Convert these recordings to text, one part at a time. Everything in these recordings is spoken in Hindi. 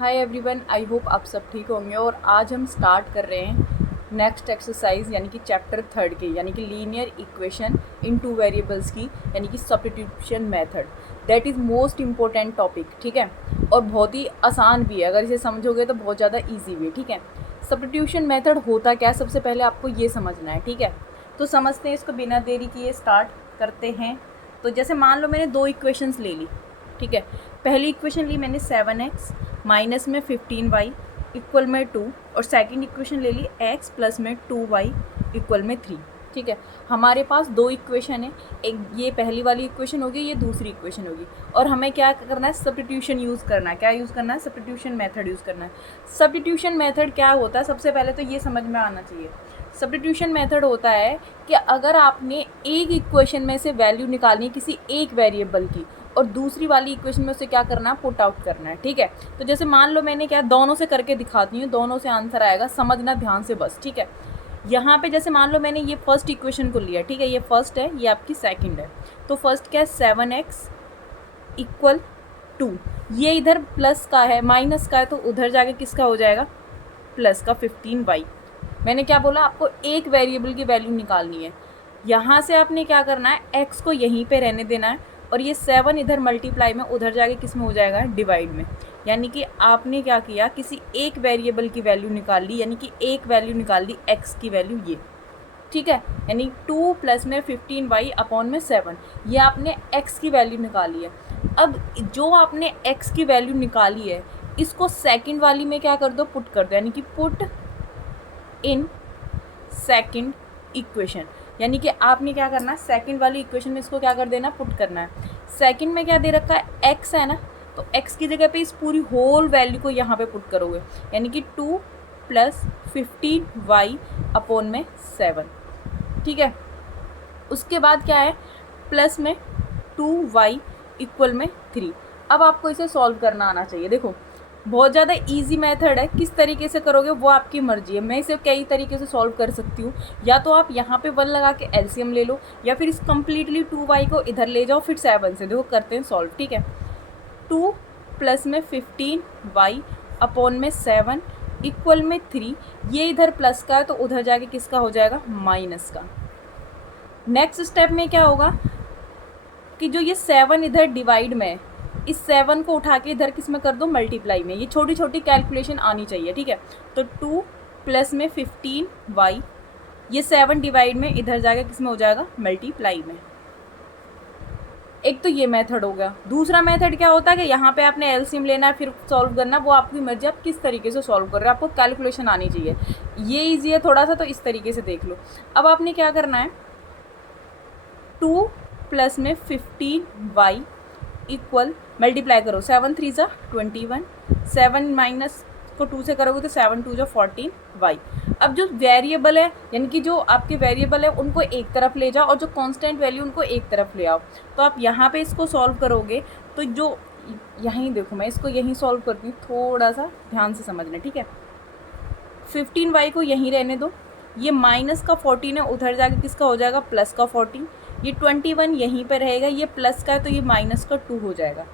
हाय एवरीवन, आई होप आप सब ठीक होंगे। और आज हम स्टार्ट कर रहे हैं नेक्स्ट एक्सरसाइज यानी कि चैप्टर 3 की, यानी कि linear equation in two variables की, यानी कि substitution method. That is most important topic, ठीक है। और बहुत ही आसान भी है, अगर इसे समझोगे तो बहुत ज़्यादा ईजी भी है, ठीक है। सब्स्टिट्यूशन मेथड होता क्या है, सबसे पहले आपको ये समझना है, ठीक है। तो समझते हैं इसको, बिना देरी किए स्टार्ट करते हैं। तो जैसे मान लो मैंने दो इक्वेशंस ले ली, ठीक है। पहली इक्वेशन ली मैंने 7x माइनस में 15y इक्वल में 2, और सेकंड इक्वेशन ले ली x प्लस में 2y इक्वल में 3, ठीक है। हमारे पास दो इक्वेशन है, एक ये पहली वाली इक्वेशन होगी, ये दूसरी इक्वेशन होगी। और हमें क्या करना है, सब्स्टिट्यूशन यूज़ करना है। क्या यूज़ करना है? सब्स्टिट्यूशन मेथड यूज़ करना है। सब्स्टिट्यूशन मेथड क्या होता है, सबसे पहले तो ये समझ में आना चाहिए। सब्स्टिट्यूशन मेथड होता है कि अगर आपने एक इक्वेशन में से वैल्यू निकालनी है किसी एक वेरिएबल की, और दूसरी वाली इक्वेशन में उसे क्या करना है, पुट आउट करना है, ठीक है। तो जैसे मान लो मैंने क्या, दोनों से करके दिखाती हूँ, दोनों से आंसर आएगा, समझना ध्यान से बस, ठीक है। यहाँ पे जैसे मान लो मैंने ये फर्स्ट इक्वेशन को लिया, ठीक है, ये फर्स्ट है, ये आपकी सेकंड है। तो फर्स्ट क्या है, 7x इक्वल 2, ये इधर प्लस का है, माइनस का है, तो उधर जाके किसका हो जाएगा, प्लस का 15y। मैंने क्या बोला, आपको एक वेरिएबल की वैल्यू निकालनी है। यहाँ से आपने क्या करना है, x को यहीं पे रहने देना है, और ये 7 इधर मल्टीप्लाई में, उधर जाके किस में हो जाएगा, डिवाइड में। यानी कि आपने क्या किया, किसी एक वेरिएबल की वैल्यू निकाल ली, यानी कि एक वैल्यू निकाल ली x की वैल्यू ये, ठीक है। यानी 2 प्लस में 15y अपॉन में 7, ये आपने x की वैल्यू निकाली है। अब जो आपने x की वैल्यू निकाली है, इसको सेकंड वाली में क्या कर दो, पुट कर दो, यानी कि पुट इन सेकंड इक्वेशन। यानी कि आपने क्या करना है, सेकंड वाली इक्वेशन में इसको क्या कर देना, पुट करना है। सेकंड में क्या दे रखा है, x है ना, तो x की जगह पे इस पूरी होल वैल्यू को यहाँ पे पुट करोगे, यानी कि 2 प्लस 15y अपॉन में 7, ठीक है। उसके बाद क्या है, प्लस में 2y इक्वल में 3। अब आपको इसे सॉल्व करना आना चाहिए। देखो बहुत ज़्यादा इजी मेथड है, किस तरीके से करोगे वो आपकी मर्जी है। मैं इसे कई तरीके से सॉल्व कर सकती हूँ, या तो आप यहाँ पे 1 लगा के एलसीएम ले लो, या फिर इस कम्प्लीटली 2y को इधर ले जाओ, फिर 7 से देखो करते हैं सॉल्व, ठीक है। 2 प्लस में 15y अपॉन में 7 इक्वल में 3, ये इधर प्लस का है तो उधर जाके किसका हो जाएगा, माइनस का। नेक्स्ट स्टेप में क्या होगा कि जो ये 7 इधर डिवाइड में, इस 7 को उठा के इधर किस में कर दो, मल्टीप्लाई में। ये छोटी छोटी कैलकुलेशन आनी चाहिए, ठीक है। तो 2 प्लस में 15y, ये 7 डिवाइड में इधर जाके किस में हो जाएगा, मल्टीप्लाई में। एक तो ये मेथड हो गया। दूसरा मेथड क्या होता है कि यहाँ पे आपने एलसीएम लेना है, फिर सॉल्व करना, वो आपकी मर्जी, आप किस तरीके से सॉल्व कर रहे हो, आपको कैलकुलेशन आनी चाहिए। ये ईजी है थोड़ा सा, तो इस तरीके से देख लो। अब आपने क्या करना है, 2 प्लस में 15y इक्वल, मल्टीप्लाई करो, 7 3 ज़ा 21, 7 माइनस को 2 से करोगे तो 7 2 ज़ा 14y। अब जो वेरिएबल है, यानी कि जो आपके वेरिएबल है उनको एक तरफ ले जाओ, और जो कांस्टेंट वैल्यू उनको एक तरफ ले आओ। तो आप यहाँ पे इसको सॉल्व करोगे तो जो यहीं देखो, मैं इसको यहीं सॉल्व करती हूँ, थोड़ा सा ध्यान से समझना, ठीक है। 15y को यहीं रहने दो, ये माइनस का 14 है, उधर जाके किसका हो जाएगा, प्लस का 14। ये 21 यहीं पर रहेगा, ये प्लस का है तो ये माइनस का 2 हो जाएगा।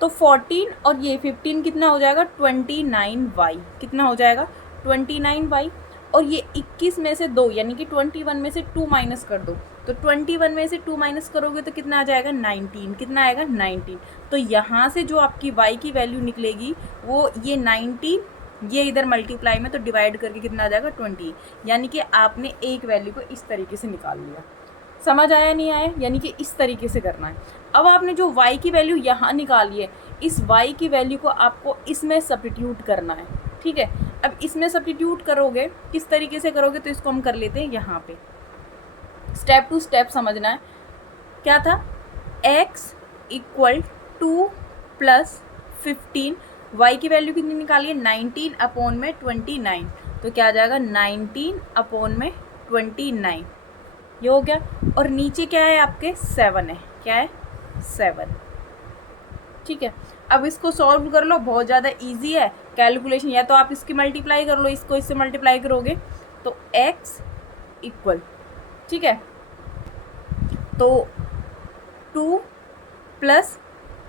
तो 14 और ये 15 कितना हो जाएगा, 29y, कितना हो जाएगा, 29y। और ये 21 में से 2, यानी कि 21 में से 2 माइनस कर दो, तो 21 में से 2 माइनस करोगे तो कितना आ जाएगा, 19, कितना आएगा, 19। तो यहाँ से जो आपकी y की वैल्यू निकलेगी वो ये 19, ये इधर मल्टीप्लाई में, तो डिवाइड करके कितना आ जाएगा, 20। यानी कि आपने एक वैल्यू को इस तरीके से निकाल लिया। समझ आया नहीं आया, यानी कि इस तरीके से करना है। अब आपने जो y की वैल्यू यहाँ निकाली है, इस y की वैल्यू को आपको इसमें सब्स्टिट्यूट करना है, ठीक है। अब इसमें सब्स्टिट्यूट करोगे, किस तरीके से करोगे, तो इसको हम कर लेते हैं यहाँ पे, स्टेप टू स्टेप समझना है। क्या था, x इक्वल 2 प्लस 15, y की वैल्यू कितनी निकाली है, 19 अपॉन में 29, तो क्या आ जाएगा, 19 अपॉन में 29, ये हो गया। और नीचे क्या है आपके, 7 है, क्या है, 7, ठीक है। अब इसको सॉल्व कर लो, बहुत ज़्यादा इजी है कैलकुलेशन। या तो आप इसकी मल्टीप्लाई कर लो, इसको इससे मल्टीप्लाई करोगे तो x इक्वल, ठीक है, तो 2 प्लस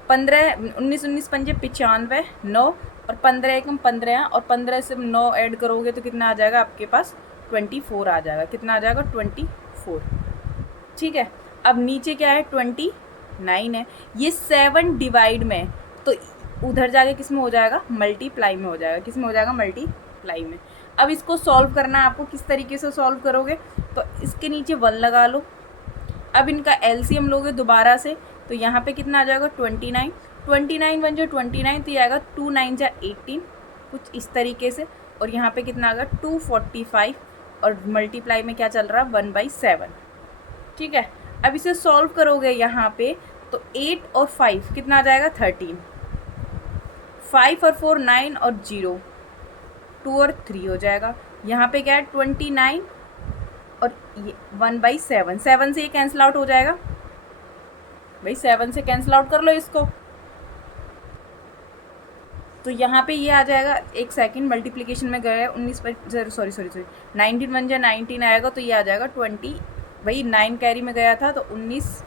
15 19 19 पंजे 95, 9 और 15 एकम 15 और 15 से 9 ऐड करोगे तो कितना आ जाएगा आपके पास 24 आ जाएगा। कितना आ जाएगा 24। ठीक है, अब नीचे क्या है 29 है, ये 7 डिवाइड में, तो उधर जाके किस में हो जाएगा मल्टीप्लाई में हो जाएगा। किस में हो जाएगा मल्टीप्लाई में। अब इसको सॉल्व करना है आपको। किस तरीके से सॉल्व करोगे, तो इसके नीचे 1 लगा लो। अब इनका एलसीएम लोगे दोबारा से, तो यहाँ पे कितना आ जाएगा 29, 29 बन जो 29 तो ये आएगा 2 9 जा 18 कुछ इस तरीके से। और यहाँ पे कितना आएगा 245 और मल्टीप्लाई में क्या चल रहा है 1/7। ठीक है, अब इसे सॉल्व करोगे यहाँ पे तो 8 और 5 कितना आ जाएगा 13, 5 और 4 9 और 0 2 और 3 हो जाएगा। यहाँ पे क्या है 29 और ये 1/7, 7 से ये कैंसिल आउट हो जाएगा भाई, 7 से कैंसिल आउट कर लो इसको। तो यहाँ पे ये आ जाएगा, एक सेकंड मल्टीप्लिकेशन में गया है 19 पर सॉरी 19 बन जाए 19 आएगा, तो ये आ जाएगा 20 भाई 9 कैरी में गया था तो 19,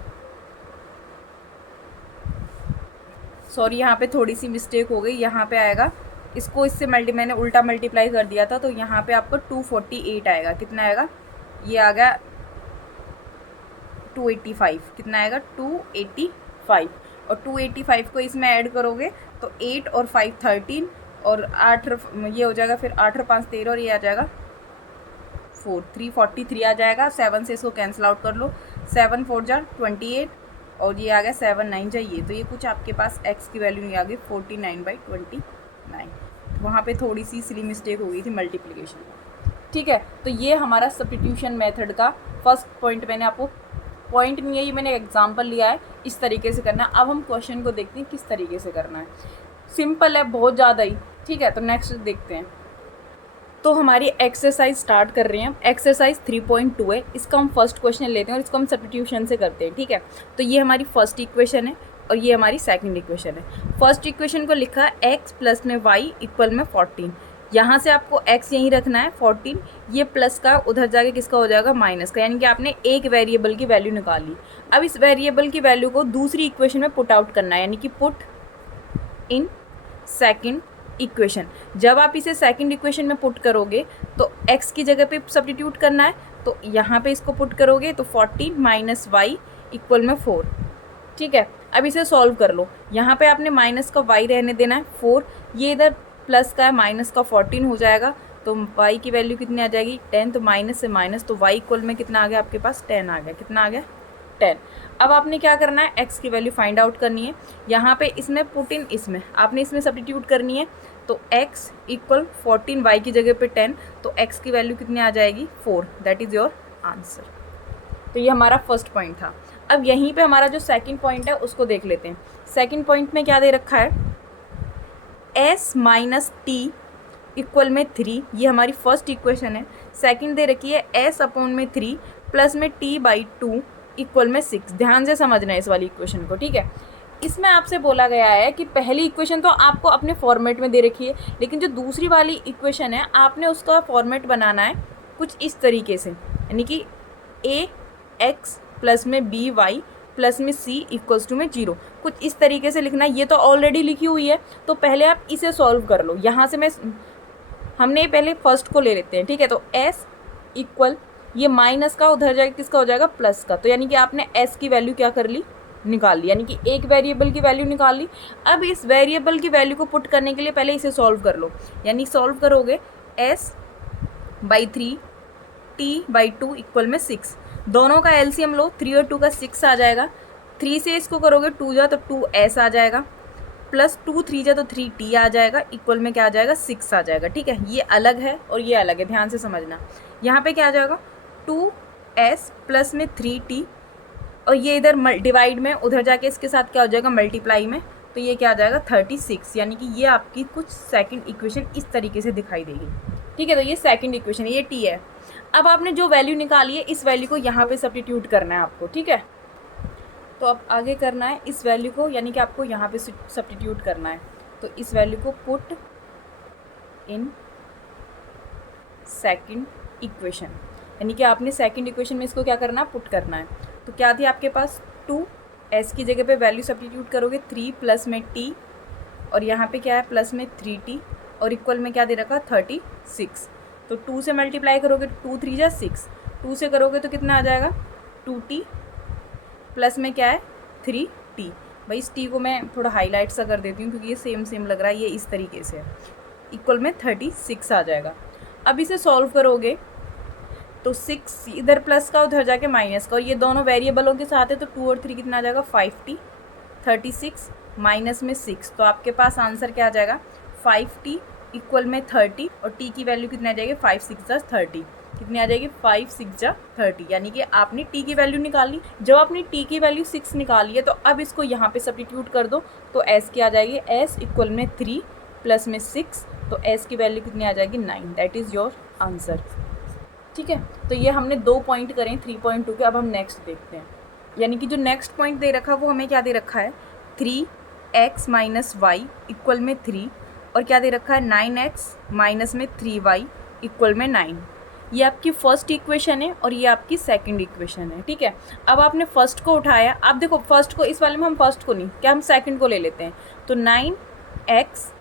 सॉरी यहाँ पे थोड़ी सी मिस्टेक हो गई। यहाँ पे आएगा इसको इससे मैंने उल्टा मल्टीप्लाई कर दिया था, तो यहाँ पे आपको 248 आएगा। कितना आएगा, ये आ गया 285। कितना आएगा 285, और 285 को इसमें ऐड करोगे तो 8 और 5 13 और 8 ये हो जाएगा, फिर 8 और 5 13 और ये आ जाएगा 4 343 आ जाएगा। 7 से इसको कैंसिल आउट कर लो, 7 4 जा 28 और ये आ गया 7 9 चाहिए, तो ये कुछ आपके पास x की वैल्यू नहीं आ गई 49/29। वहाँ पे थोड़ी सी सिली मिस्टेक हो गई थी मल्टीप्लिकेशन। ठीक है, तो ये हमारा सब्स्टिट्यूशन मेथड का फर्स्ट पॉइंट, मैंने आपको पॉइंट नहीं है ये मैंने एग्जांपल लिया है, इस तरीके से करना है। अब हम क्वेश्चन को देखते हैं किस तरीके से करना है। सिंपल है बहुत ज़्यादा ही। ठीक है, तो नेक्स्ट देखते हैं। तो हमारी एक्सरसाइज स्टार्ट कर रहे हैं। एक्सरसाइज 3.2 है, इसका हम फर्स्ट क्वेश्चन लेते हैं और इसको हम सब्स्टिट्यूशन से करते हैं। ठीक है, तो ये हमारी फर्स्ट इक्वेशन है और ये हमारी सेकंड इक्वेशन है। फर्स्ट इक्वेशन को लिखा है x प्लस में y इक्वल में 14। यहाँ से आपको x यहीं रखना है 14, ये प्लस का उधर जाके किसका हो जाएगा माइनस का, यानी कि आपने एक वेरिएबल की वैल्यू निकाली। अब इस वेरिएबल की वैल्यू को दूसरी इक्वेशन में पुट आउट करना है, यानी कि पुट इन सेकंड इक्वेशन। जब आप इसे सेकंड इक्वेशन में पुट करोगे तो x की जगह पे सब्स्टिट्यूट करना है, तो यहाँ पे इसको पुट करोगे तो 14 माइनस वाई इक्वल में 4। ठीक है, अब इसे सॉल्व कर लो। यहाँ पे आपने माइनस का y रहने देना है 4, ये इधर प्लस का है माइनस का 14 हो जाएगा, तो y की वैल्यू कितनी आ जाएगी 10, तो माइनस से माइनस, तो y इक्वल में कितना आ गया आपके पास 10 आ गया। कितना आ गया 10। अब आपने क्या करना है x की वैल्यू फाइंड आउट करनी है। यहाँ पे इसमें पुट इन, इसमें आपने इसमें सब्स्टिट्यूट करनी है, तो x इक्वल 14 y की जगह पे 10, तो x की वैल्यू कितनी आ जाएगी 4। That is your answer. तो ये हमारा फर्स्ट पॉइंट था। अब यहीं पे हमारा जो सेकंड पॉइंट है उसको देख लेते हैं। सेकंड पॉइंट में क्या दे रखा है, s माइनस टी इक्वल में 3, ये हमारी फर्स्ट इक्वेशन है। सेकंड दे रखी है s अपॉन में 3 प्लस में t/2 इक्वल में 6। ध्यान से समझना है इस वाली इक्वेशन को। ठीक है, इसमें आपसे बोला गया है कि पहली इक्वेशन तो आपको अपने फॉर्मेट में दे रखी है, लेकिन जो दूसरी वाली इक्वेशन है आपने उसका फॉर्मेट बनाना है कुछ इस तरीके से, यानी कि ax प्लस में by प्लस में c इक्वल्स टू में 0, कुछ इस तरीके से लिखना है। ये तो ऑलरेडी लिखी हुई है, तो पहले आप इसे सॉल्व कर लो। यहाँ से हमने पहले फर्स्ट को ले लेते हैं। ठीक है, तो s इक्वल ये माइनस का उधर जाके किसका हो जाएगा प्लस का, तो यानी कि आपने s की वैल्यू क्या कर ली निकाल ली, यानी कि एक वेरिएबल की वैल्यू निकाल ली। अब इस वेरिएबल की वैल्यू को पुट करने के लिए पहले इसे सॉल्व कर लो, यानी सॉल्व करोगे s/3 t/2 इक्वल में 6। दोनों का एलसीएम लो, 3 और 2 का 6 आ जाएगा। 3 से इसको करोगे 2 जा तो 2s आ जाएगा, प्लस 2 3 जा तो 3t आ जाएगा, इक्वल में क्या आ जाएगा 6 आ जाएगा। ठीक है, ये अलग है और ये अलग है, ध्यान से समझना। यहाँ पे क्या आ जाएगा 2s प्लस में 3t, और ये इधर डिवाइड में उधर जाके इसके साथ क्या हो जाएगा मल्टीप्लाई में, तो ये क्या आ जाएगा 36, यानी कि ये आपकी कुछ सेकंड इक्वेशन इस तरीके से दिखाई देगी। ठीक है, तो ये सेकंड इक्वेशन है, ये t है। अब आपने जो वैल्यू निकाली है इस वैल्यू को यहाँ पे सब्स्टिट्यूट करना है आपको। ठीक है, तो अब आगे करना है इस वैल्यू को, यानी कि आपको यहाँ पे सब्स्टिट्यूट करना है। तो इस वैल्यू को पुट इन सेकंड इक्वेशन, यानी कि आपने सेकंड इक्वेशन में इसको क्या करना है पुट करना है। तो क्या थी आपके पास 2 एस की जगह पे वैल्यू सब्स्टिट्यूट करोगे 3 प्लस में टी, और यहाँ पे क्या है प्लस में 3t, और इक्वल में क्या दे रखा 36। तो 2 से मल्टीप्लाई करोगे 2 3 जा 6, 2 से करोगे तो कितना आ जाएगा 2t, प्लस में क्या है 3t। भाई इस t को मैं थोड़ा हाईलाइट सा कर देती हूँ क्योंकि ये सेम सेम लग रहा है, ये इस तरीके से इक्वल में 36 आ जाएगा। अब इसे सॉल्व करोगे तो 6 इधर प्लस का उधर जाके माइनस का, और ये दोनों वेरिएबलों के साथ है तो 2 और 3 कितना आ जाएगा 5t, 36 माइनस में 6, तो आपके पास आंसर क्या आ जाएगा 5t इक्वल में 30, और t की वैल्यू कितनी आ जाएगी 5 6 जा 30, कितनी आ जाएगी 5 6 जा 30, यानी कि आपने t की वैल्यू निकाली। जब आपने t की वैल्यू 6 निकाली है तो अब इसको यहाँ पे सब्स्टिट्यूट कर दो, तो s की आ जाएगी s इक्वल में 3 प्लस में 6, तो s की वैल्यू कितनी आ जाएगी 9, दैट इज़ योर आंसर। ठीक है, तो ये हमने 2 पॉइंट करें 3.2 के। अब हम नेक्स्ट देखते हैं, यानी कि जो नेक्स्ट पॉइंट दे रखा है वो हमें क्या दे रखा है 3x माइनस वाई इक्वल में 3, और क्या दे रखा है 9x माइनस में 3y इक्वल में 9। ये आपकी फर्स्ट इक्वेशन है और ये आपकी सेकंड इक्वेशन है। ठीक है, अब आपने फर्स्ट को उठाया, आप देखो फर्स्ट को, इस वाले में हम फर्स्ट को नहीं, क्या हम सेकंड को ले लेते हैं, तो 9x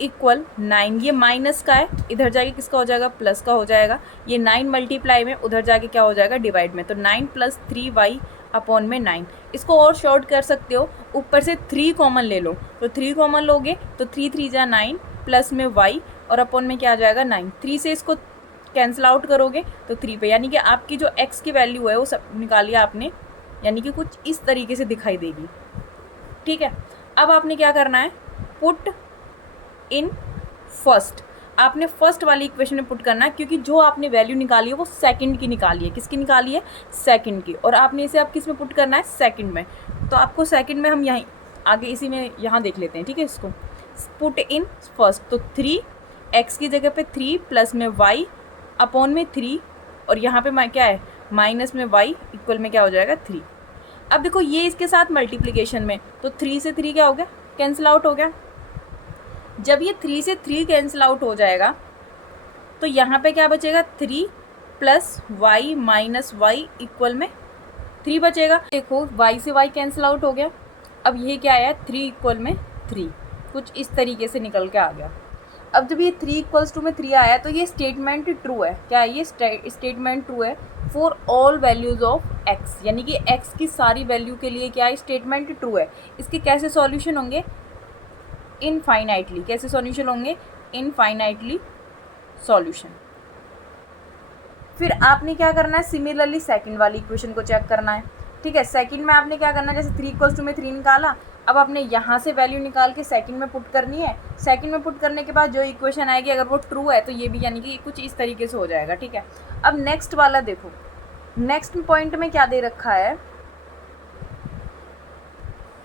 इक्वल 9, ये माइनस का है, इधर जाके किसका हो जाएगा प्लस का हो जाएगा, ये 9 मल्टीप्लाई में उधर जाके क्या हो जाएगा डिवाइड में, तो 9 प्लस 3y अपॉन में 9। इसको और शॉर्ट कर सकते हो, ऊपर से 3 कॉमन ले लो, तो 3 कॉमन लोगे तो 3 3 जा 9 प्लस में y और अपॉन में क्या आ जाएगा 9। 3 से इसको कैंसिल आउट करोगे तो 3 पे, यानी कि आपकी जो x की वैल्यू है वो सब निकाली आपने, यानी कि कुछ इस तरीके से दिखाई देगी। ठीक है, अब आपने क्या करना है पुट इन फर्स्ट, आपने फर्स्ट वाली इक्वेशन में पुट करना है, क्योंकि जो आपने वैल्यू निकाली है वो सेकंड की निकाली है। किसकी निकाली है सेकंड की, और आपने इसे अब किस में पुट करना है सेकंड में, तो आपको सेकंड में हम यहीं आगे इसी में यहाँ देख लेते हैं। ठीक है, इसको पुट इन फर्स्ट, तो 3x की जगह पे 3 प्लस में y अपॉन में 3, और यहाँ पे क्या है माइनस में y इक्वल में क्या हो जाएगा 3। अब देखो ये इसके साथ मल्टीप्लिकेशन में, तो 3 से 3 क्या हो गया कैंसिल आउट हो गया। जब ये 3 से 3 कैंसिल आउट हो जाएगा तो यहाँ पे क्या बचेगा 3 plus Y minus Y equal में 3 बचेगा। देखो y से y कैंसिल आउट हो गया, अब ये क्या आया 3 इक्वल में 3, कुछ इस तरीके से निकल के आ गया। अब जब ये 3 इक्वल्स टू में 3 आया तो ये स्टेटमेंट ट्रू है। क्या है ये स्टेटमेंट ट्रू है for all values of x, यानी कि x की सारी वैल्यू के लिए क्या है स्टेटमेंट ट्रू है। इसके कैसे सॉल्यूशन होंगे इनफाइनाइटली, कैसे सॉल्यूशन होंगे इनफाइनाइटली सॉल्यूशन। फिर आपने क्या करना है सिमिलरली सेकंड वाली इक्वेशन को चेक करना है। ठीक है, सेकंड में आपने क्या करना है, जैसे 3 इक्वल्स टू में 3 निकाला, अब आपने यहाँ से वैल्यू निकाल के सेकंड में पुट करनी है। सेकंड में पुट करने के बाद जो इक्वेशन आएगी अगर वो ट्रू है तो ये भी यानी कि कुछ इस तरीके से हो जाएगा। ठीक है, अब नेक्स्ट वाला देखो, नेक्स्ट पॉइंट में क्या दे रखा है,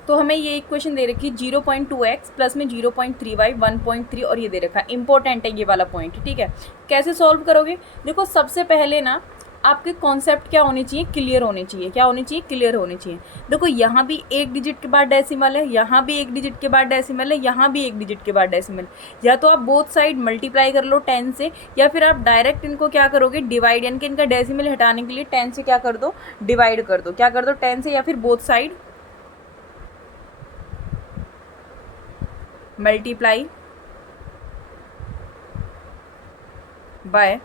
तो हमें ये इक्वेशन दे रखी है 0.2x प्लस में 0.3y 1.3, और ये दे रखा है इंपॉर्टेंट है ये वाला पॉइंट। ठीक है, कैसे सॉल्व करोगे, देखो सबसे पहले ना आपके कॉन्सेप्ट क्या होने चाहिए क्लियर होने चाहिए, क्या होने चाहिए क्लियर होने चाहिए। देखो यहाँ भी 1 डिजिट के बाद डेसिमल है, यहाँ भी 1 डिजिट के बाद डेसिमल है, यहाँ भी 1 डिजिट के बाद डेसिमल। या तो आप बोथ साइड मल्टीप्लाई कर लो 10 से, या फिर आप डायरेक्ट इनको क्या करोगे डिवाइड, यानी कि इनका डेसिमल हटाने के लिए 10 से क्या कर दो डिवाइड कर दो, क्या कर दो 10 से, या फिर बोथ साइड मल्टीप्लाई बाय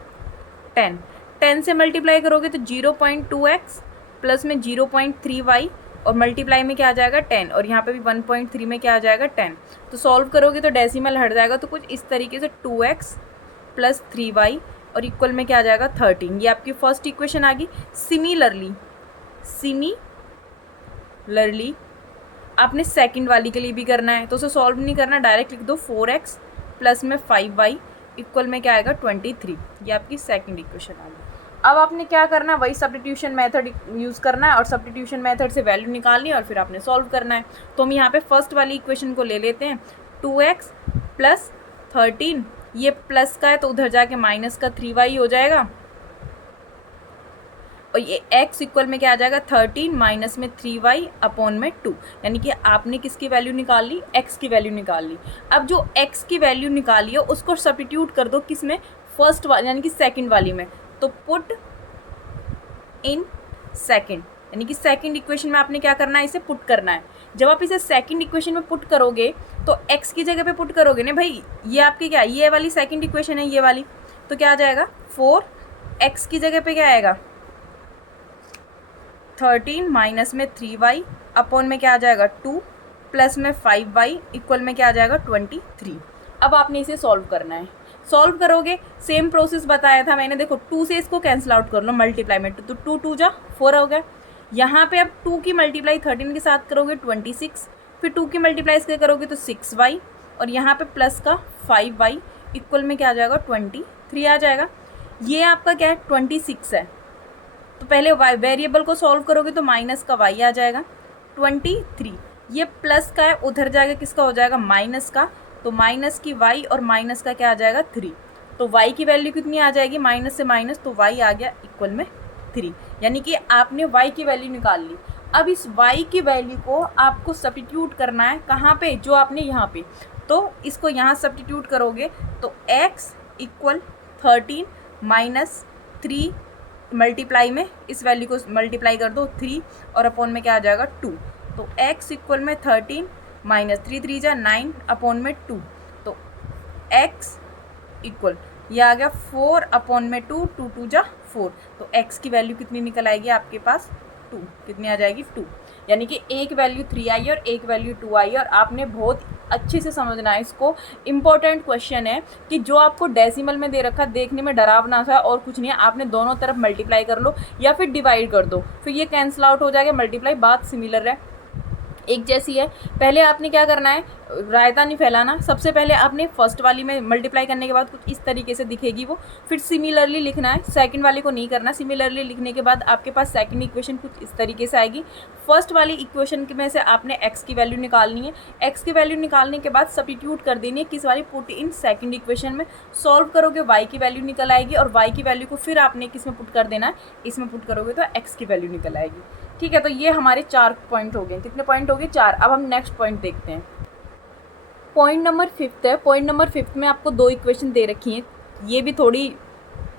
10। 10 से मल्टीप्लाई करोगे तो 0.2x प्लस में 0.3y और मल्टीप्लाई में क्या आ जाएगा 10, और यहाँ पे भी 1.3 में क्या आ जाएगा 10। तो सॉल्व करोगे तो डेसिमल हट जाएगा, तो कुछ इस तरीके से 2x प्लस 3y और इक्वल में क्या आ जाएगा 13। ये आपकी फर्स्ट इक्वेशन आ गई। सिमिलरली आपने सेकंड वाली के लिए भी करना है, तो उसे सॉल्व नहीं करना, डायरेक्ट लिख दो 4x प्लस में 5y इक्वल में क्या आएगा 23। ये आपकी सेकंड इक्वेशन आ गई। अब आपने क्या करना है वही सब्स्टिट्यूशन मेथड यूज़ करना है, और सब्स्टिट्यूशन मेथड से वैल्यू निकालनी है और फिर आपने सॉल्व करना है। तो हम यहाँ पे फर्स्ट वाली इक्वेशन को ले लेते हैं, 2x प्लस 13, ये प्लस का है तो उधर जाके माइनस का 3y हो जाएगा, और ये x इक्वल में क्या आ जाएगा 13 माइनस में 3y अपॉन में 2, यानी कि आपने किसकी वैल्यू निकाल ली x की वैल्यू निकाल ली। अब जो x की वैल्यू निकाली है उसको सब्स्टिट्यूट कर दो किस में फर्स्ट वाली यानी कि सेकंड वाली में, तो पुट इन सेकंड, यानी कि सेकंड इक्वेशन में आपने क्या करना है, इसे पुट करना है। जब आप इसे सेकंड इक्वेशन में पुट करोगे तो x की जगह पे पुट करोगे ना भाई, ये आपकी क्या, ये वाली सेकंड इक्वेशन है ये वाली, तो क्या आ जाएगा 4x की जगह पे क्या आएगा 13 माइनस में 3y अपॉन में क्या आ जाएगा 2 प्लस में 5y इक्वल में क्या आ जाएगा 23। अब आपने इसे सॉल्व करना है। सॉल्व करोगे सेम प्रोसेस बताया था मैंने, देखो 2 से इसको कैंसिल आउट कर लो मल्टीप्लाई में, तो 2 2 जा 4 हो गया। यहाँ पे अब 2 की मल्टीप्लाई 13 के साथ करोगे 26, फिर 2 की मल्टीप्लाई इसके करोगे तो 6y और यहाँ पे प्लस का 5y इक्वल में क्या आ जाएगा 23 आ जाएगा। ये आपका क्या है 26 है, तो पहले y वेरिएबल को सॉल्व करोगे तो माइनस का y आ जाएगा 23, ये प्लस का है उधर जाएगा किसका हो जाएगा माइनस का, तो माइनस की y और माइनस का क्या आ जाएगा 3, तो y की वैल्यू कितनी आ जाएगी माइनस से माइनस, तो y आ गया इक्वल में 3, यानी कि आपने y की वैल्यू निकाल ली। अब इस y की वैल्यू को आपको सब्स्टिट्यूट करना है कहाँ पे, जो आपने यहाँ पे, तो इसको यहाँ सब्स्टिट्यूट करोगे तो x इक्वल 13 माइनस 3 मल्टीप्लाई में इस वैल्यू को मल्टीप्लाई कर दो 3 और अपॉन में क्या आ जाएगा 2, तो x इक्वल में 13 माइनस 3 3 जा 9 अपॉन में 2, तो x इक्वल ये आ गया 4 अपॉन में 2 2 2 जा 4, तो x की वैल्यू कितनी निकल आएगी आपके पास 2, कितनी आ जाएगी 2, यानी कि एक वैल्यू 3 आई और एक वैल्यू 2 आई। और आपने बहुत अच्छे से समझना है इसको, इम्पोर्टेंट क्वेश्चन है कि जो आपको डेसिमल में दे रखा है देखने में डरावना सा और कुछ नहीं है, आपने दोनों तरफ मल्टीप्लाई कर लो या फिर डिवाइड कर दो, फिर ये कैंसिल आउट हो जाएगा, मल्टीप्लाई बात सिमिलर है एक जैसी है। पहले आपने क्या करना है, रायता नहीं फैलाना, सबसे पहले आपने फर्स्ट वाली में मल्टीप्लाई करने के बाद कुछ इस तरीके से दिखेगी वो, फिर सिमिलरली लिखना है, सेकंड वाले को नहीं करना। सिमिलरली लिखने के बाद आपके पास सेकंड इक्वेशन कुछ इस तरीके से आएगी। फर्स्ट वाली इक्वेशन में से आपने x की वैल्यू निकालनी है, x की वैल्यू निकालने के बाद सब्स्टिट्यूट कर देनी है किस वाली, पुट इन सेकंड इक्वेशन में, सॉल्व करोगे y की वैल्यू निकल आएगी और y की वैल्यू को फिर आपने किस में पुट कर देना है, इसमें पुट करोगे तो x की वैल्यू निकल आएगी। ठीक है, तो ये हमारे 4 पॉइंट हो गए। कितने पॉइंट हो गए 4। अब हम नेक्स्ट पॉइंट देखते हैं। पॉइंट नंबर 5 है। पॉइंट नंबर 5 में आपको 2 इक्वेशन दे रखी हैं। ये भी थोड़ी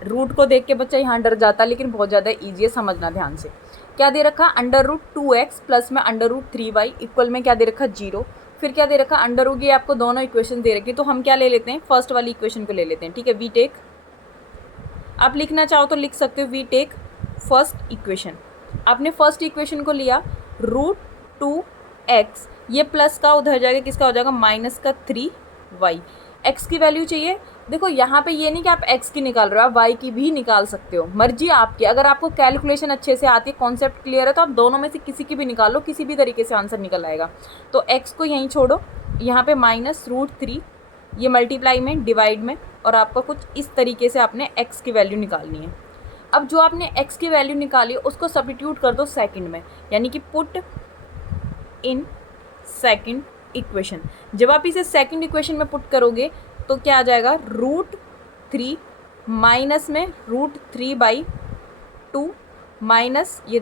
रूट को देख के बच्चा यहाँ डर जाता है, लेकिन बहुत ज़्यादा ईजी है, समझना ध्यान से। क्या दे रखा, √2x प्लस में √3y इक्वल में क्या दे रखा 0, फिर क्या दे रखा √, ये आपको दोनों इक्वेशन दे रखी है। तो हम क्या ले लेते हैं, फर्स्ट वाली इक्वेशन को ले लेते हैं। ठीक है, वी टेक, आप लिखना चाहो तो लिख सकते हो वी टेक फर्स्ट इक्वेशन। आपने फर्स्ट इक्वेशन को लिया √2x, ये प्लस का उधर जाएगा किसका हो जाएगा माइनस का 3y, x की वैल्यू चाहिए। देखो यहाँ पे ये नहीं कि आप x की निकाल रहे हो, आप y की भी निकाल सकते हो, मर्जी आपकी। अगर आपको कैलकुलेशन अच्छे से आती है, कॉन्सेप्ट क्लियर है, तो आप दोनों में से किसी की भी निकालो, किसी भी तरीके से आंसर निकल आएगा। तो x को यहीं छोड़ो, यहाँ पे -√3, ये मल्टीप्लाई में डिवाइड में, और आपका कुछ इस तरीके से आपने x की वैल्यू निकालनी है। अब जो आपने x की वैल्यू निकाली उसको सब्स्टिट्यूट कर दो सेकंड में, यानी कि पुट इन सेकंड इक्वेशन। जब आप इसे सेकंड इक्वेशन में पुट करोगे तो क्या आ जाएगा √3 माइनस में √3/2 माइनस ये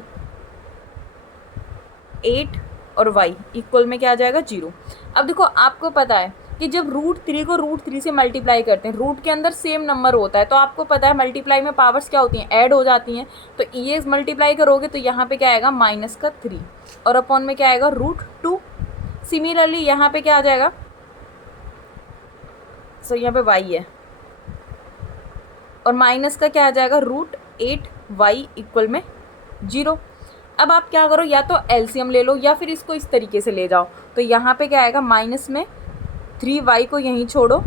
8 और y इक्वल में क्या आ जाएगा 0। अब देखो आपको पता है कि जब √3 को √3 से मल्टीप्लाई करते हैं, रूट के अंदर सेम नंबर होता है, तो आपको पता है मल्टीप्लाई में पावर्स क्या होती हैं, ऐड हो जाती हैं। तो ये मल्टीप्लाई करोगे तो यहाँ पे क्या आएगा -3 और अपॉन में क्या आएगा √2। सिमिलरली यहाँ पे क्या आ जाएगा, सो यहाँ पे y है और माइनस का क्या आ जाएगा √8y इक्वल में 0। अब आप क्या करो, या तो एलसीएम ले लो या फिर इसको इस तरीके से ले जाओ। तो यहाँ पे क्या आएगा, माइनस में 3y को यहीं छोड़ो,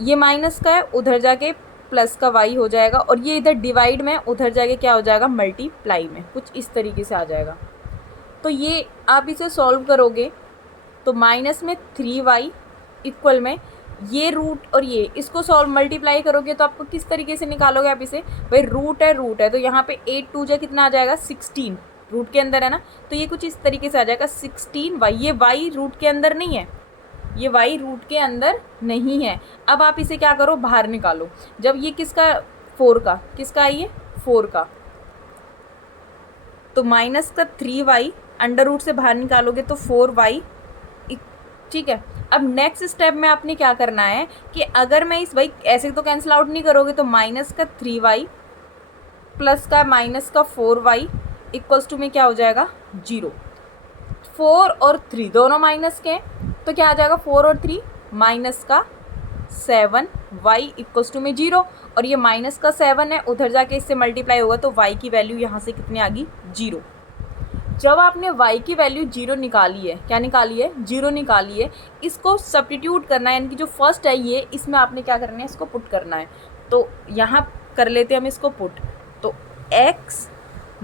ये माइनस का है उधर जाके प्लस का y हो जाएगा, और ये इधर डिवाइड में उधर जाके क्या हो जाएगा मल्टीप्लाई में, कुछ इस तरीके से आ जाएगा। तो ये आप इसे सॉल्व करोगे तो माइनस में 3y इक्वल में ये रूट और ये इसको सॉल्व मल्टीप्लाई करोगे तो आपको किस तरीके से निकालोगे आप इसे, भाई रूट है तो यहाँ पे 8 2 जा कितना आ जाएगा 16, रूट के अंदर है ना, तो ये कुछ इस तरीके से आ जाएगा 16y। ये y रूट के अंदर नहीं है, ये y रूट के अंदर नहीं है। अब आप इसे क्या करो, बाहर निकालो। जब ये किसका 4 का, किसका है ये 4 का, तो माइनस का 3y अंडर रूट से बाहर निकालोगे तो 4y। ठीक है, अब नेक्स्ट स्टेप में आपने क्या करना है कि अगर मैं इस भाई ऐसे तो कैंसिल आउट नहीं करोगे, तो माइनस का 3y प्लस का माइनस का 4y इक्वल्स टू में क्या हो जाएगा 0। 4 और 3 दोनों माइनस के हैं तो क्या आ जाएगा 4 और 3 माइनस का 7, y इक्वल्स टू में 0 और ये माइनस का 7 है, उधर जाके इससे मल्टीप्लाई होगा तो y की वैल्यू यहाँ से कितनी आ गई 0। जब आपने y की वैल्यू 0 निकाली है, क्या निकाली है 0 निकाली है, इसको सब्स्टिट्यूट करना है, यानी कि जो फर्स्ट है ये, इसमें आपने क्या करना है इसको पुट करना है। तो यहाँ कर लेते हैं हम इसको पुट, तो x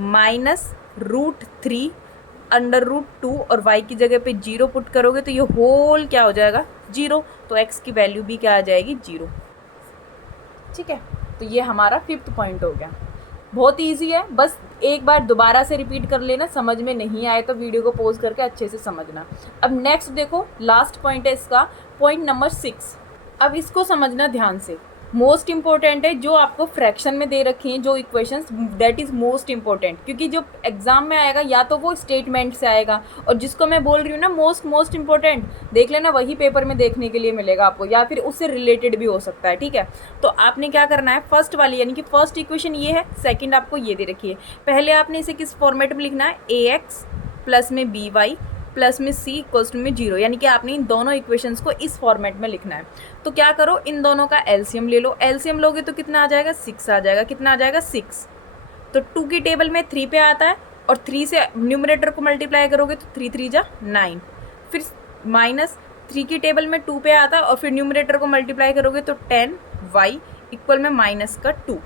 माइनस √3 √2 और y की जगह पे 0 पुट करोगे तो ये होल क्या हो जाएगा 0, तो x की वैल्यू भी क्या आ जाएगी 0। ठीक है, तो ये हमारा 5th पॉइंट हो गया। बहुत इजी है, बस एक बार दोबारा से रिपीट कर लेना, समझ में नहीं आए तो वीडियो को पॉज करके अच्छे से समझना। अब नेक्स्ट देखो, लास्ट पॉइंट है इसका, पॉइंट नंबर 6। अब इसको समझना ध्यान से, मोस्ट इंपॉर्टेंट है। जो आपको फ्रैक्शन में दे रखी हैं जो equations, that is most important, क्योंकि जो एग्जाम में आएगा या तो वो स्टेटमेंट से आएगा, और जिसको मैं बोल रही हूँ ना मोस्ट इंपॉर्टेंट, देख लेना वही पेपर में देखने के लिए मिलेगा आपको, या फिर उससे रिलेटेड भी हो सकता है। ठीक है, तो आपने क्या करना है, फर्स्ट वाली यानी कि फर्स्ट इक्वेशन ये है, सेकेंड आपको ये दे रखी है। पहले आपने इसे किस फॉर्मेट में लिखना है, ax प्लस में by प्लस में c इक्वल्स टू में 0, यानी कि आपने इन दोनों इक्वेशंस को इस फॉर्मेट में लिखना है। तो क्या करो, इन दोनों का एलसीएम ले लो, एलसीएम लोगे तो कितना आ जाएगा 6 आ जाएगा, कितना आ जाएगा 6। तो 2 की टेबल में 3 पे आता है, और 3 से न्यूमरेटर को मल्टीप्लाई करोगे तो 3 3 जा 9, फिर माइनस 3 की टेबल में 2 पे आता है, और फिर न्यूमरेटर को मल्टीप्लाई करोगे तो 10y इक्वल में माइनस का 2।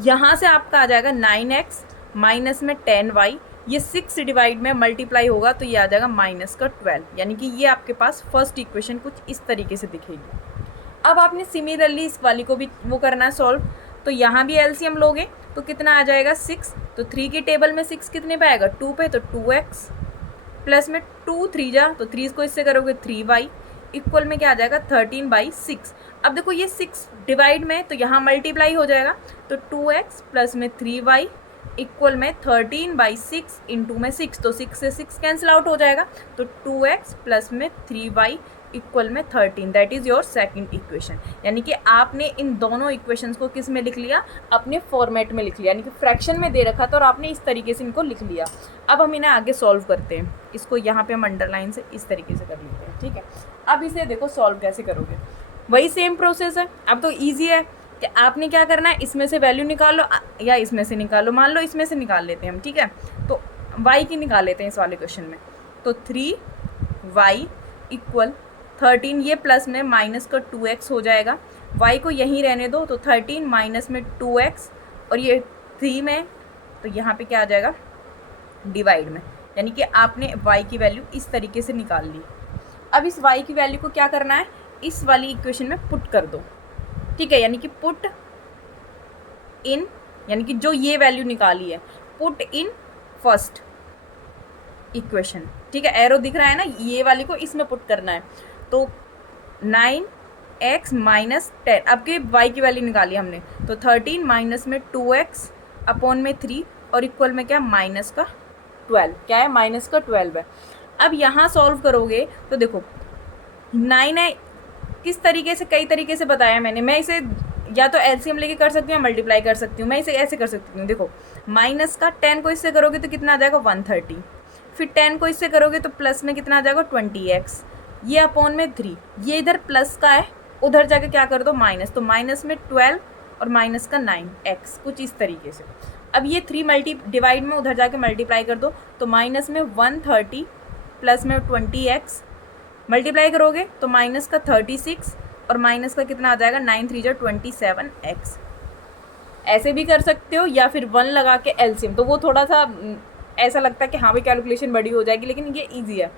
यहाँ से आपका आ जाएगा 9x माइनस में 10y, ये 6 डिवाइड में मल्टीप्लाई होगा तो ये आ जाएगा माइनस का 12, यानी कि ये आपके पास फर्स्ट इक्वेशन कुछ इस तरीके से दिखेगी। अब आपने सिमिलरली इस वाली को भी वो करना है सॉल्व, तो यहाँ भी एलसीएम लोगे तो कितना आ जाएगा 6, तो 3 की टेबल में 6 कितने पे आएगा 2 पे, तो 2x प्लस में 2 3 जा, तो 3 को इससे करोगे 3y इक्वल में क्या आ जाएगा 13/6। अब देखो ये 6 डिवाइड में, तो यहाँ मल्टीप्लाई हो जाएगा, तो 2x प्लस में 3y इक्वल में 13/6 इंटू में 6, तो 6 से 6 कैंसिल आउट हो जाएगा, तो 2x प्लस में 3y इक्वल में 13, that is your second equation. यानी कि आपने इन दोनों इक्वेशंस को किस में लिख लिया, अपने फॉर्मेट में लिख लिया, यानी कि फ्रैक्शन में दे रखा था और आपने इस तरीके से इनको लिख लिया। अब हम इन्हें आगे सॉल्व करते हैं, इसको यहाँ पे हम अंडरलाइन से इस तरीके से कर लेते हैं। ठीक है, अब इसे देखो सॉल्व कैसे करोगे, वही सेम प्रोसेस है। अब तो ईजी है कि आपने क्या करना है, इसमें से वैल्यू निकालो या इसमें से निकालो, मान लो इसमें से निकाल लेते हैं हम। ठीक है, तो y की निकाल लेते हैं इस वाले क्वेश्चन में, तो 3y इक्वल 13, ये प्लस में माइनस का 2x हो जाएगा, y को यहीं रहने दो, तो 13 माइनस में 2x और ये 3 में, तो यहाँ पे क्या आ जाएगा डिवाइड में, यानी कि आपने y की वैल्यू इस तरीके से निकाल ली। अब इस y की वैल्यू को क्या करना है, इस वाली इक्वेशन में पुट कर दो। ठीक है, यानी कि पुट इन, यानी कि जो ये वैल्यू निकाली है पुट इन फर्स्ट इक्वेशन। ठीक है, एरो दिख रहा है ना, ये वाली को इसमें पुट करना है, तो 9x माइनस 10, अब के y की वैल्यू निकाली हमने, तो 13 माइनस में 2x अपॉन में 3 और इक्वल में क्या माइनस का 12, क्या है माइनस का 12 है। अब यहाँ सॉल्व करोगे तो देखो 9 है, किस तरीके से, कई तरीके से बताया मैंने, मैं इसे या तो एलसीएम लेके कर सकती हूँ या मल्टीप्लाई कर सकती हूँ, मैं इसे ऐसे कर सकती हूँ। देखो माइनस का 10 को इससे करोगे तो कितना आ जाएगा 130, फिर 10 को इससे करोगे तो प्लस में कितना आ जाएगा 20x, ये अपॉन में 3, ये इधर प्लस का है, उधर जाके क्या कर दो माइनस, तो माइनस में 12 और माइनस का 9x, कुछ इस तरीके से। अब ये 3 डिवाइड में उधर जाके मल्टीप्लाई कर दो, तो माइनस में 130 प्लस में 20x मल्टीप्लाई करोगे तो माइनस का 36 और माइनस का कितना आ जाएगा 9 3 जा 27x। ऐसे भी कर सकते हो या फिर 1 लगा के एलसीएम, तो वो थोड़ा सा ऐसा लगता है कि हाँ भाई कैलकुलेशन बड़ी हो जाएगी, लेकिन ये इजी है।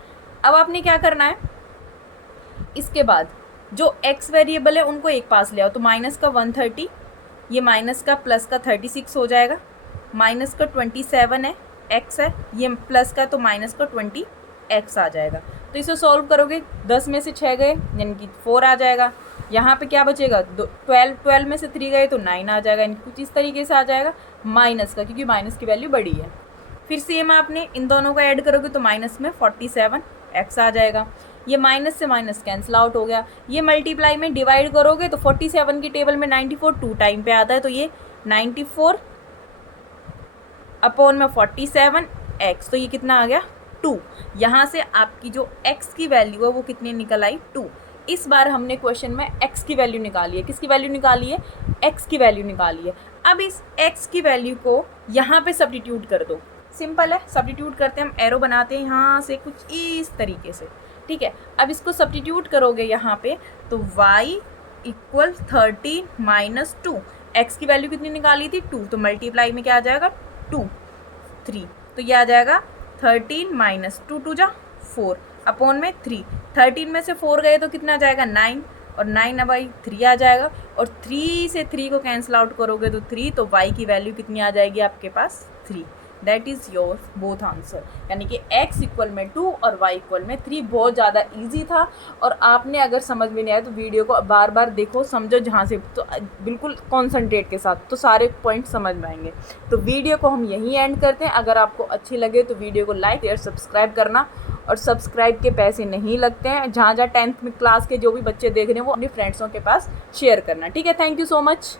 अब आपने क्या करना है, इसके बाद जो x वेरिएबल है उनको एक पास ले आओ, तो माइनस का 130, ये माइनस का प्लस का 36 हो जाएगा, माइनस का 27 है x है, ये प्लस का तो माइनस का 20x आ जाएगा। तो इसे सॉल्व करोगे 10 में से 6 गए यानी कि 4 आ जाएगा, यहाँ पे क्या बचेगा 12 में से 3 गए तो 9 आ जाएगा, यानी कुछ इस तरीके से आ जाएगा माइनस का, क्योंकि माइनस की वैल्यू बड़ी है। फिर सेम आपने इन दोनों को ऐड करोगे तो माइनस में 47x आ जाएगा, ये माइनस से माइनस कैंसिल आउट हो गया, ये मल्टीप्लाई में डिवाइड करोगे तो 47 की टेबल में 94 2 टाइम पे आता है, तो ये 94 अपॉन में 47x, तो ये कितना आ गया 2। यहाँ से आपकी जो x की वैल्यू है वो कितनी निकल आई 2। इस बार हमने क्वेश्चन में x की वैल्यू निकाली है। किसकी वैल्यू निकाली है? x की वैल्यू निकाली है। अब इस x की वैल्यू को यहाँ पे सब्स्टिट्यूट कर दो। सिंपल है, सब्स्टिट्यूट करते हैं हम, एरो बनाते हैं यहाँ से कुछ इस तरीके से, ठीक है। अब इसको सब्स्टिट्यूट करोगे यहाँ पे तो y इक्वल 13 माइनस 2, x की वैल्यू कितनी निकाली थी 2, तो मल्टीप्लाई में क्या आ जाएगा 2 3, तो ये आ जाएगा 13 माइनस 2 2 जा 4 अपॉन में 3। 13 में से 4 गए तो कितना आ जाएगा 9, और 9 अब आई 3 आ जाएगा, और 3 से 3 को कैंसिल आउट करोगे तो 3, तो y की वैल्यू कितनी आ जाएगी आपके पास 3। That is your both answer, यानी कि x इक्वल में 2 और y इक्वल में 3। बहुत ज़्यादा इजी था, और आपने अगर समझ में नहीं आया तो वीडियो को बार बार देखो, समझो जहाँ से, तो बिल्कुल कॉन्सेंट्रेट के साथ, तो सारे पॉइंट समझ में आएंगे। तो वीडियो को हम यहीं एंड करते हैं। अगर आपको अच्छी लगे तो वीडियो को लाइक शेयर सब्सक्राइब करना, और सब्सक्राइब के पैसे नहीं लगते हैं। जहाँ जहाँ 10th में क्लास के जो भी बच्चे देख रहे हैं वो अपने फ्रेंड्सों के पास शेयर करना, ठीक है। Thank you so much.